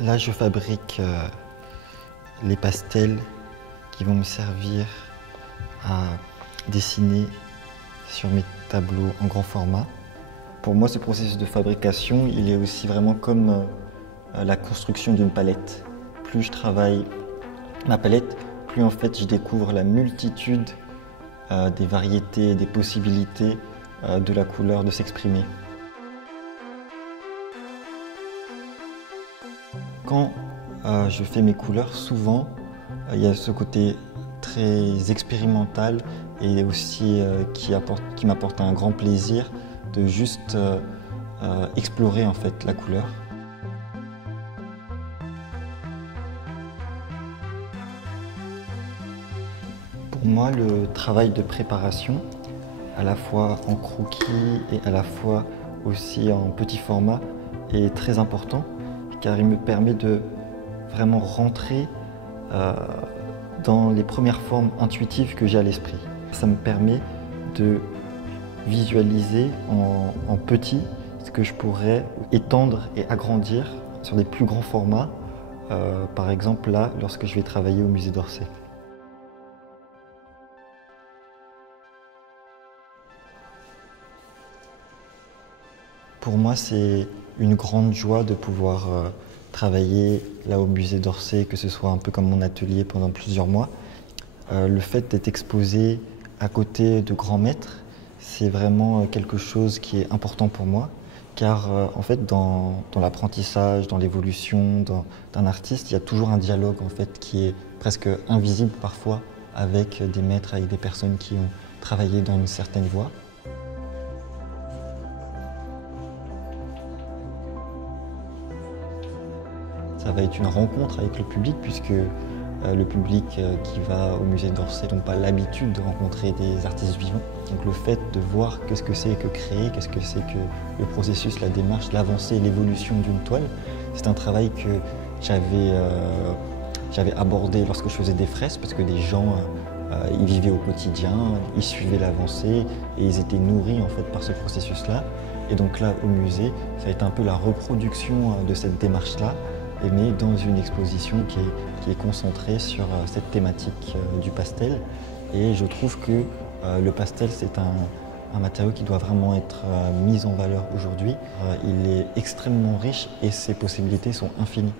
Là, je fabrique les pastels qui vont me servir à dessiner sur mes tableaux en grand format. Pour moi, ce processus de fabrication, il est aussi vraiment comme la construction d'une palette. Plus je travaille ma palette, plus en fait je découvre la multitude des variétés, des possibilités de la couleur de s'exprimer. Quand je fais mes couleurs, souvent il y a ce côté très expérimental et aussi qui m'apporte un grand plaisir de juste explorer en fait la couleur. Pour moi, le travail de préparation, à la fois en croquis et à la fois aussi en petit format, est très important car il me permet de vraiment rentrer dans les premières formes intuitives que j'ai à l'esprit. Ça me permet de visualiser en petit ce que je pourrais étendre et agrandir sur des plus grands formats, par exemple là, lorsque je vais travailler au musée d'Orsay. Pour moi, c'est une grande joie de pouvoir travailler là au musée d'Orsay, que ce soit un peu comme mon atelier pendant plusieurs mois. Le fait d'être exposé à côté de grands maîtres, c'est vraiment quelque chose qui est important pour moi, car en fait, dans l'apprentissage, dans l'évolution d'un artiste, il y a toujours un dialogue en fait qui est presque invisible parfois avec des maîtres, avec des personnes qui ont travaillé dans une certaine voie. Ça va être une rencontre avec le public puisque le public qui va au musée d'Orsay n'a pas l'habitude de rencontrer des artistes vivants. Donc le fait de voir qu'est-ce que c'est que créer, qu'est-ce que c'est que le processus, la démarche, l'avancée, l'évolution d'une toile, c'est un travail que j'avais abordé lorsque je faisais des fresques parce que des gens ils vivaient au quotidien, ils suivaient l'avancée et ils étaient nourris en fait par ce processus-là. Et donc là au musée, ça a été un peu la reproduction de cette démarche-là, mais dans une exposition qui est concentrée sur cette thématique du pastel. Et je trouve que le pastel, c'est un matériau qui doit vraiment être mis en valeur aujourd'hui. Il est extrêmement riche et ses possibilités sont infinies.